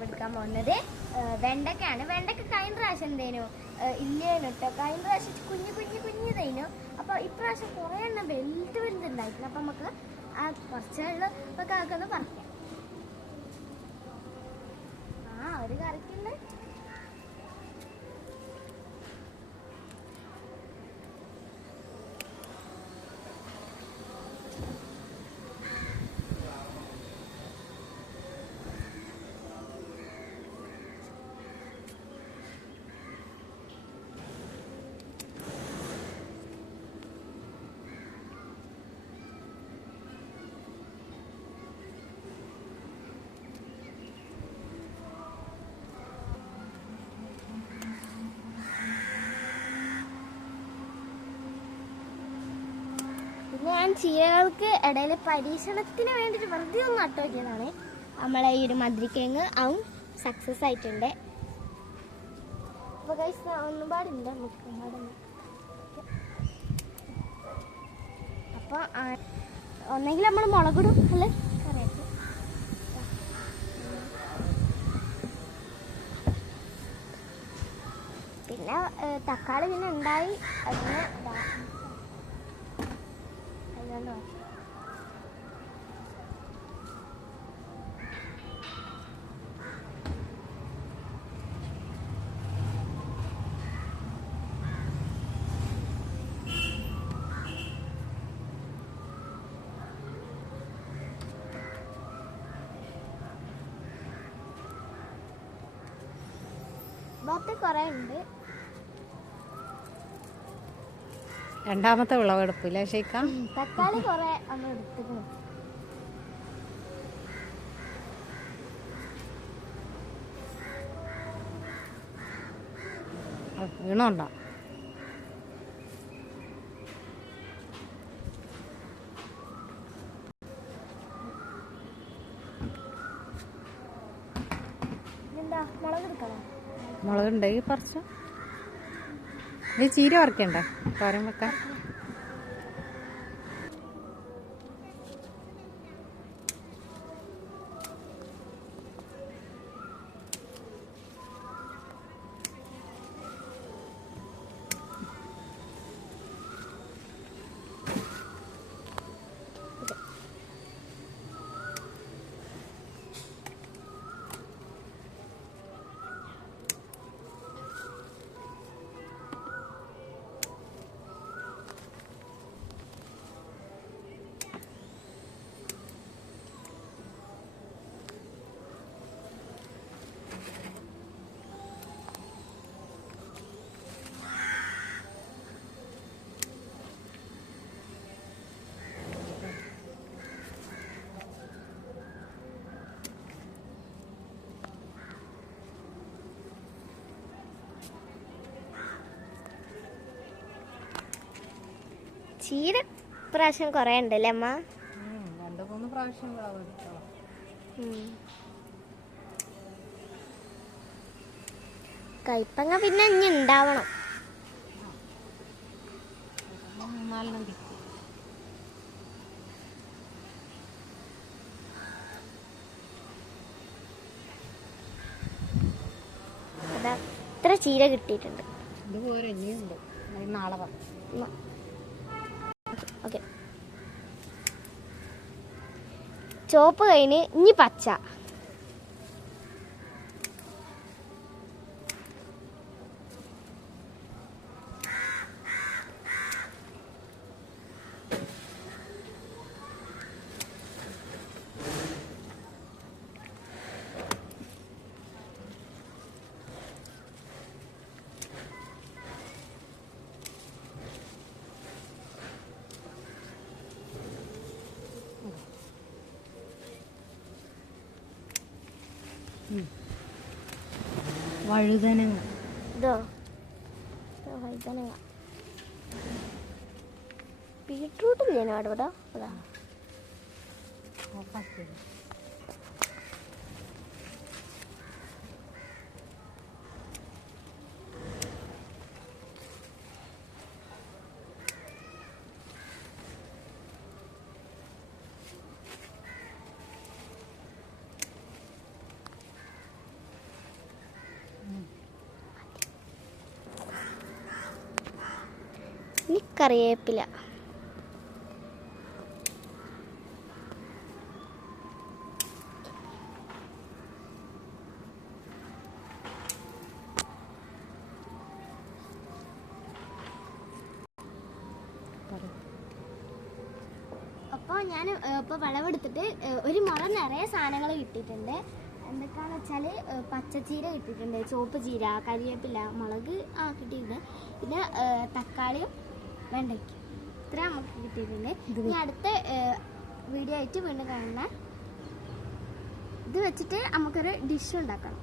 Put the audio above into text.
വിളവെടുക്കാൻ പോകുന്നത് വെണ്ടക്കാണ്. വെണ്ടക്ക കഴിഞ്ഞ പ്രാവശ്യം എന്തേനു ഇല്ലേനു കേട്ടോ. കഴിഞ്ഞ പ്രാവശ്യം കുഞ്ഞു തേനു. അപ്പോൾ ഇപ്രാവശ്യം കുറേ എണ്ണം വലുതുണ്ടായിരുന്നു. അപ്പം നമുക്ക് ആ കുറച്ചുള്ള ഒക്കെ ആക്കൊന്ന് പറിക്കാം. ഒരു കറിക്കുണ്ട്. ഞാൻ ചീരകൾക്ക് ഇടയിൽ പരീക്ഷണത്തിന് വേണ്ടിയിട്ട് വെറുതെ ഒന്ന് നട്ടു നോക്കിയതാണ്. നമ്മളെ ഈ ഒരു മധുരിക്കിഴങ്ങ് അതും സക്സസ് ആയിട്ടുണ്ട്. അപ്പോൾ ഗൈസ് ഒന്നും പാടുണ്ട് അപ്പോൾ ഒന്നെങ്കിൽ നമ്മൾ മുളകിടും അല്ലേ കറിയാക്കും. പിന്നെ തക്കാളി പിന്നെ ഉണ്ടായി അതിന് കുറേ ഉണ്ട്. രണ്ടാമത്തെ വിളവെടുപ്പില്ല ഷെയ്ക്ക. തക്കാളി കുറെ നമ്മൾ എടുത്തിരുന്നു. വീണോണ്ടോ? മുളകുണ്ടെങ്കിൽ പറിച്ചോ. നീ ചീര പറിക്കണ്ടേ തോരൻ വെക്കാൻ? ചീര പ്രാവശ്യം കുറേ ഉണ്ടല്ലേ അമ്മ? 2-3 പ്രാവശ്യം കയ്പങ്ങ പിന്നെ ഇനി ഉണ്ടാവണം. അത്ര ചീര കിട്ടിയിട്ടുണ്ട്. നാളെ ഓക്കെ. ചോപ്പ് കഴിഞ്ഞ് ഇനി പച്ച. വഴുതനങ്ങ. ഇതോ വഴുതനങ്ങ. ബീട്രൂട്ട് ഇല്ലേ അവിടെ? അതാ കറിവേപ്പില. അപ്പോൾ ഞാൻ ഇപ്പോൾ വിളവെടുത്തിട്ട് ഒരു മുറ നിറയെ സാധനങ്ങൾ കിട്ടിയിട്ടുണ്ട്. എന്തൊക്കെയാണെന്ന് വെച്ചാൽ പച്ചച്ചീര കിട്ടിയിട്ടുണ്ട്, ചുവപ്പ് ചീര, കരിവേപ്പില, മുളക് കിട്ടിയിട്ടുണ്ട്. പിന്നെ തക്കാളിയും വെണ്ടയ്ക്കും ഇത്രയും നമുക്ക് കിട്ടിയിട്ടുണ്ട്. ഇനി അടുത്ത വീഡിയോ ആയിട്ട് വീണ്ടും കാണണം. ഇത് വെച്ചിട്ട് നമുക്കൊരു ഡിഷ് ഉണ്ടാക്കണം.